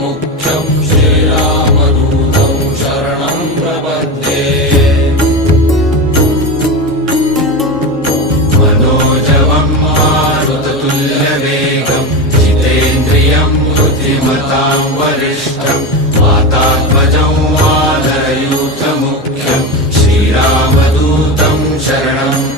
मुख्यं श्रीरामदूतं शरणं प्रपद्ये। मनोजवं मारुततुल्यवेगं जितेन्द्रियं बुद्धिमतां वरिष्ठं वातात्मजं वानरयूथमुख्यं श्रीरामदूतं शरणं